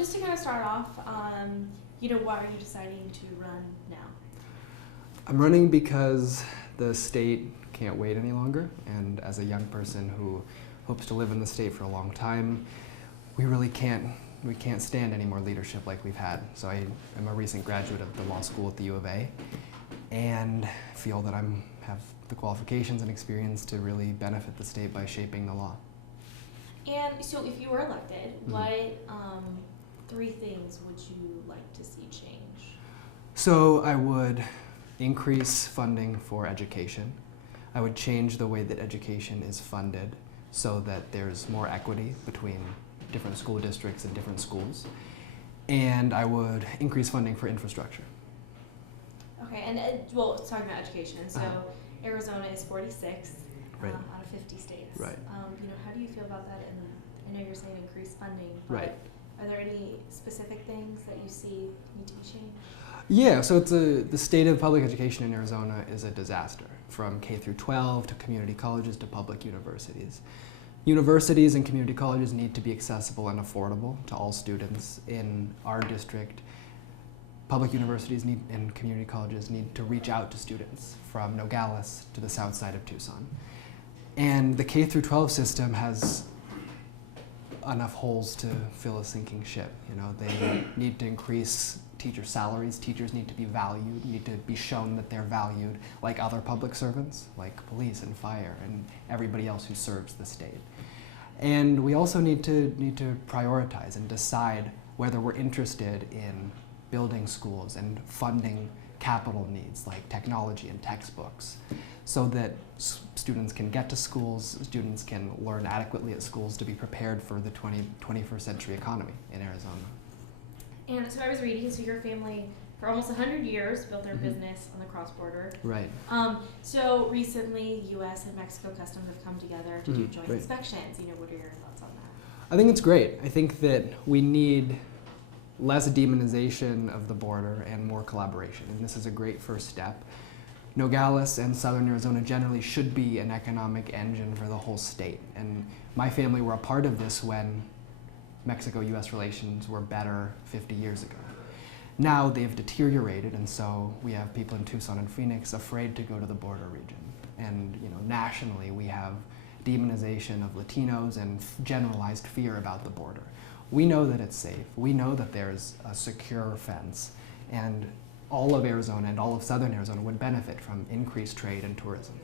just to kind of start off, why are you deciding to run now? I'm running because the state can't wait any longer, and as a young person who hopes to live in the state for a long time, we can't stand any more leadership like we've had. So I am a recent graduate of the law school at the U of A, and feel that I have the qualifications and experience to really benefit the state by shaping the law. And so if you were elected, what 3 things would you like to see change? So I would increase funding for education. I would change the way that education is funded so that there's more equity between different school districts and different schools. And I would increase funding for infrastructure. Okay, and talking about education, so Arizona is 46 Right. out of 50 states. Right. How do you feel about that? And I know you're saying increase funding, but Right. are there any specific things that you see need to be changed? Yeah, so the state of public education in Arizona is a disaster, from K through 12 to community colleges to public universities. Universities and community colleges need to be accessible and affordable to all students in our district. Public universities and community colleges need to reach out to students from Nogales to the south side of Tucson. And the K through 12 system has enough holes to fill a sinking ship. They need to increase teacher salaries. Teachers need to be valued, need to be shown that they're valued like other public servants, like police and fire and everybody else who serves the state. And we also need to prioritize and decide whether we're interested in building schools and funding capital needs like technology and textbooks so that students can get to schools, students can learn adequately at schools to be prepared for the 21st century economy in Arizona. And so I was reading, so your family for almost 100 years built their business on the cross-border. Right. So recently, U.S. and Mexico Customs have come together to do joint right. inspections. What are your thoughts on that? I think it's great. I think that we need less demonization of the border and more collaboration, and this is a great first step. Nogales and southern Arizona generally should be an economic engine for the whole state, and my family were a part of this when Mexico-U.S. relations were better 50 years ago. Now they've deteriorated, and so we have people in Tucson and Phoenix afraid to go to the border region. And nationally we have demonization of Latinos and generalized fear about the border. We know that it's safe. We know that there's a secure fence, and all of Arizona and all of southern Arizona would benefit from increased trade and tourism.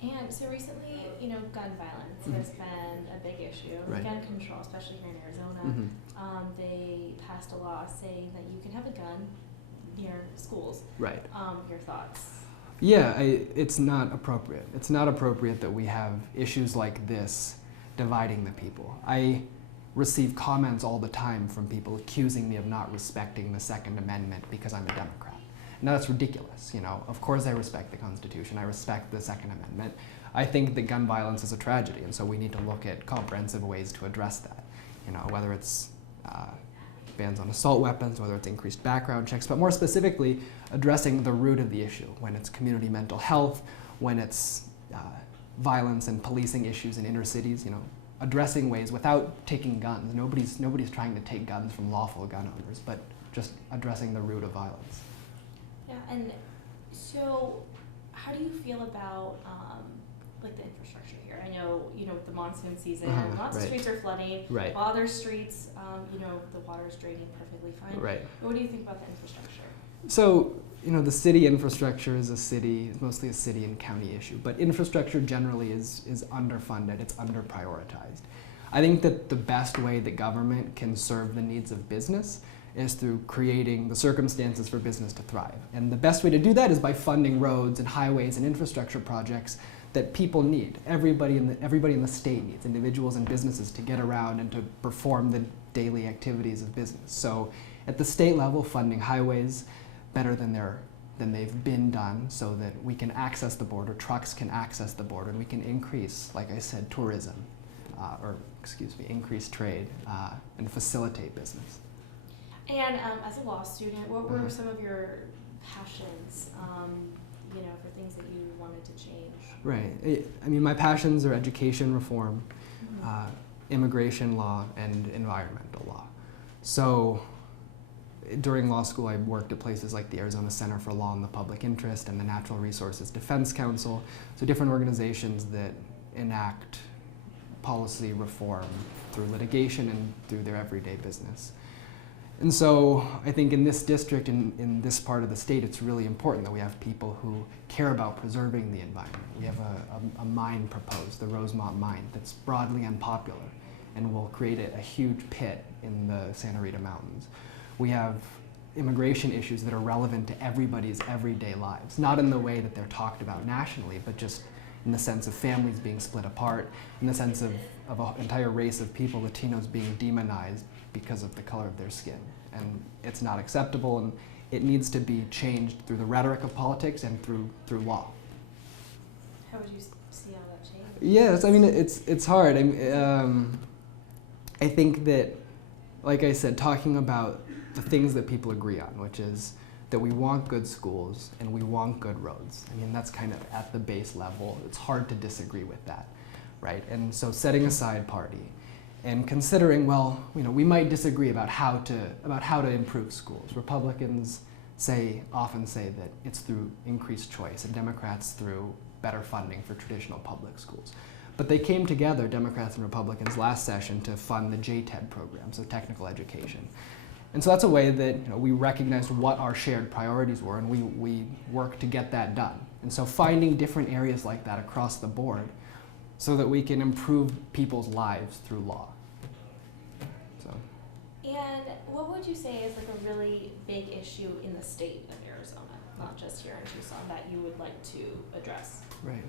And so recently, gun violence has been a big issue. Right. Gun control, especially here in Arizona. They passed a law saying that you can have a gun near schools. Right. Your thoughts? Yeah, it's not appropriate. It's not appropriate that we have issues like this dividing the people. I receive comments all the time from people accusing me of not respecting the Second Amendment because I'm a Democrat. Now that's ridiculous. Of course I respect the Constitution. I respect the Second Amendment. I think that gun violence is a tragedy, and so we need to look at comprehensive ways to address that. Whether it's bans on assault weapons, whether it's increased background checks, but more specifically, addressing the root of the issue, when it's community mental health, when it's violence and policing issues in inner cities, addressing ways without taking guns. Nobody's trying to take guns from lawful gun owners, but just addressing the root of violence. Yeah, and so how do you feel about the infrastructure here? I know, with the monsoon season, lots of right. streets are flooding. Right. While other streets, the water's draining perfectly fine. Right. What do you think about the infrastructure? So, the city infrastructure is mostly a city and county issue, but infrastructure generally is underfunded, it's underprioritized. I think that the best way that government can serve the needs of business is through creating the circumstances for business to thrive. And the best way to do that is by funding roads and highways and infrastructure projects that people need. Everybody in the state needs, individuals and businesses, to get around and to perform the daily activities of business. So at the state level, funding highways better than they've been done so that we can access the border, trucks can access the border, and we can increase, like I said, tourism, increase trade and facilitate business. And as a law student, what were some of your passions, for things that you wanted to change? Right. My passions are education reform, immigration law, and environmental law. So during law school, I worked at places like the Arizona Center for Law and the Public Interest and the Natural Resources Defense Council, so different organizations that enact policy reform through litigation and through their everyday business. And so I think in this district, in this part of the state, it's really important that we have people who care about preserving the environment. We have a mine proposed, the Rosemont mine, that's broadly unpopular and will create a huge pit in the Santa Rita Mountains. We have immigration issues that are relevant to everybody's everyday lives, not in the way that they're talked about nationally, but just in the sense of families being split apart, in the sense of an entire race of people, Latinos, being demonized because of the color of their skin. And it's not acceptable, and it needs to be changed through the rhetoric of politics and through law. How would you see how that changes? Yes, I mean, it's hard. I think that, like I said, talking about the things that people agree on, which is that we want good schools and we want good roads. I mean, that's kind of at the base level. It's hard to disagree with that, right? And so setting aside party and considering, well, you know, we might disagree about how to improve schools. Republicans often say that it's through increased choice, and Democrats through better funding for traditional public schools. But they came together, Democrats and Republicans, last session to fund the JTED program, so technical education. And so that's a way that, you know, we recognized what our shared priorities were, and we worked to get that done. And so finding different areas like that across the board so that we can improve people's lives through law. So. And what would you say is like a really big issue in the state of Arizona, not just here in Tucson, that you would like to address? Right.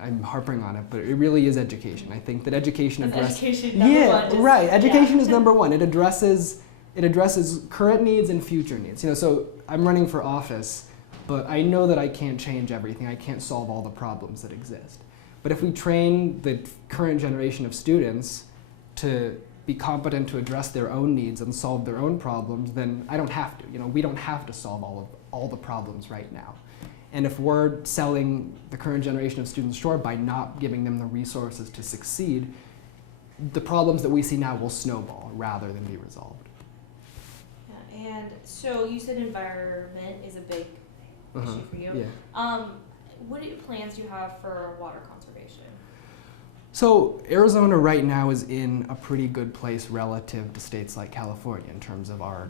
I'm harping on it, but it really is education. I think that education addresses. Education number one. Right. Education is number one. It addresses current needs and future needs. You know, so I'm running for office, but I know that I can't change everything. I can't solve all the problems that exist. But if we train the current generation of students to be competent to address their own needs and solve their own problems, then I don't have to. You know, we don't have to solve all the problems right now. And if we're selling the current generation of students short by not giving them the resources to succeed, the problems that we see now will snowball rather than be resolved. Yeah, and so you said environment is a big issue for you. Yeah. What plans do you have for water conservation? So Arizona right now is in a pretty good place relative to states like California in terms of our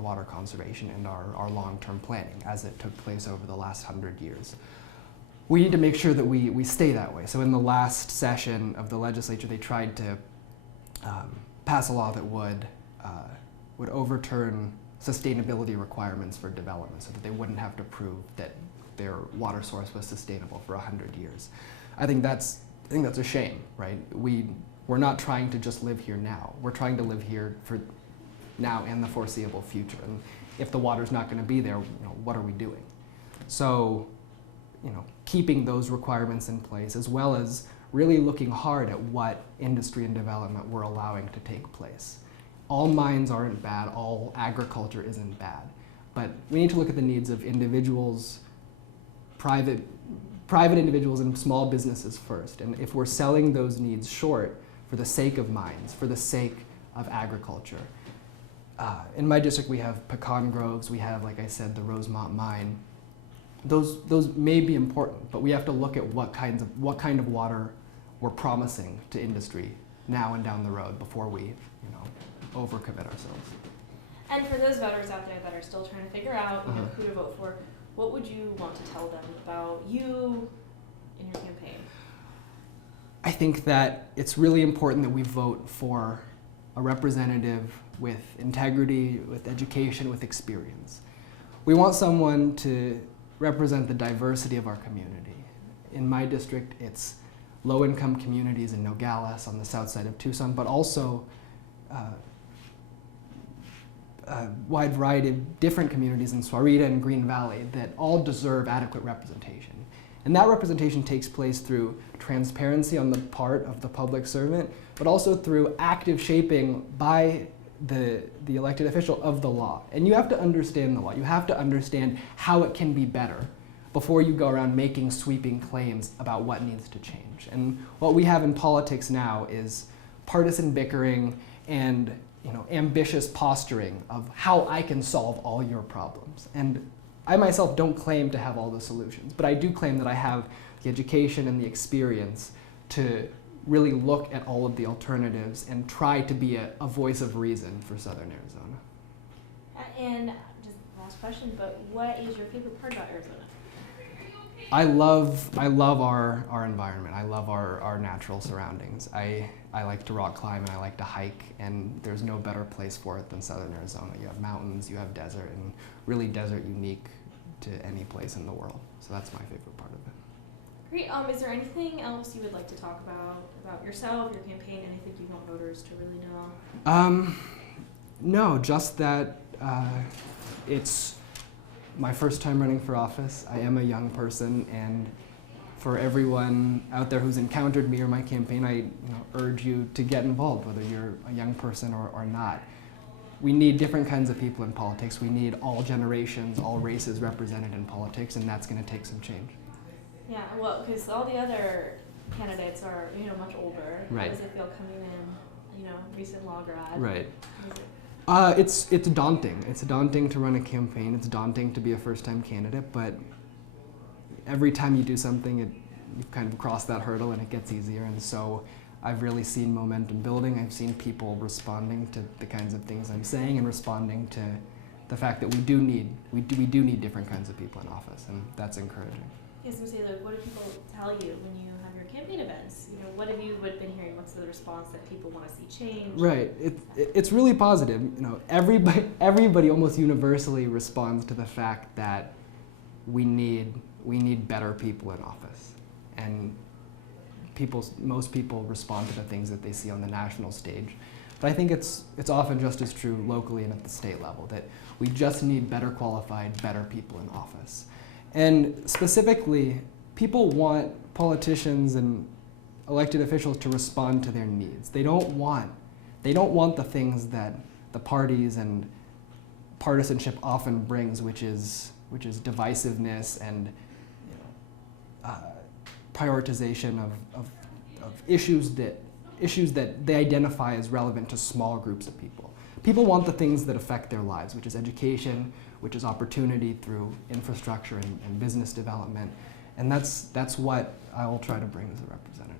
water conservation and our long-term planning as it took place over the last 100 years. We need to make sure that we stay that way. So in the last session of the legislature, they tried to pass a law that would overturn sustainability requirements for development so that they wouldn't have to prove that their water source was sustainable for 100 years. I think that's a shame, right? We're not trying to just live here now. We're trying to live here for now and the foreseeable future. And if the water's not going to be there, you know, what are we doing? So, you know, keeping those requirements in place, as well as really looking hard at what industry and development we're allowing to take place. All mines aren't bad, all agriculture isn't bad, but we need to look at the needs of individuals, private individuals and small businesses first. And if we're selling those needs short for the sake of mines, for the sake of agriculture, in my district we have pecan groves, we have, like I said, the Rosemont mine. Those may be important, but we have to look at what kind of water we're promising to industry now and down the road before we, you know, overcommit ourselves. And for those voters out there that are still trying to figure out, you know, who to vote for, what would you want to tell them about you in your campaign? I think that it's really important that we vote for a representative with integrity, with education, with experience. We want someone to represent the diversity of our community. In my district, it's low-income communities in Nogales on the south side of Tucson, but also a wide variety of different communities in Sahuarita and Green Valley that all deserve adequate representation. And that representation takes place through transparency on the part of the public servant, but also through active shaping by the elected official of the law. And you have to understand the law. You have to understand how it can be better before you go around making sweeping claims about what needs to change. And what we have in politics now is partisan bickering and ambitious posturing of how I can solve all your problems. And I myself don't claim to have all the solutions, but I do claim that I have the education and the experience to really look at all of the alternatives and try to be a voice of reason for Southern Arizona. And just last question, but what is your favorite part about Arizona? I love our environment. I love our natural surroundings. I like to rock climb and I like to hike, and there's no better place for it than Southern Arizona. You have mountains, you have desert, and really desert unique to any place in the world. So that's my favorite part of it. Great. Is there anything else you would like to talk about yourself, your campaign, anything you want voters to really know? No, just that it's my first time running for office. I am a young person, and for everyone out there who's encountered me or my campaign, I urge you to get involved, whether you're a young person or not. We need different kinds of people in politics. We need all generations, all races represented in politics, and that's going to take some change. Yeah, well, because all the other candidates are, much older. Right. How does it feel coming in, recent law grad? Right. It's daunting. It's daunting to run a campaign. It's daunting to be a first-time candidate, but every time you do something, you kind of cross that hurdle and it gets easier. And so I've really seen momentum building. I've seen people responding to the kinds of things I'm saying and responding to the fact that we do need different kinds of people in office, and that's encouraging. Yes, I say, what do people tell you when you have your campaign events? What have you been hearing? What's the response that people want to see change? Right. It's really positive. Everybody almost universally responds to the fact that we need better people in office, and most people respond to the things that they see on the national stage. But I think it's often just as true locally and at the state level, that we just need better qualified, better people in office. And specifically, people want politicians and elected officials to respond to their needs. They don't want the things that the parties and partisanship often brings, which is divisiveness and prioritization of issues that they identify as relevant to small groups of people. People want the things that affect their lives, which is education, which is opportunity through infrastructure and business development, and that's what I will try to bring as a representative.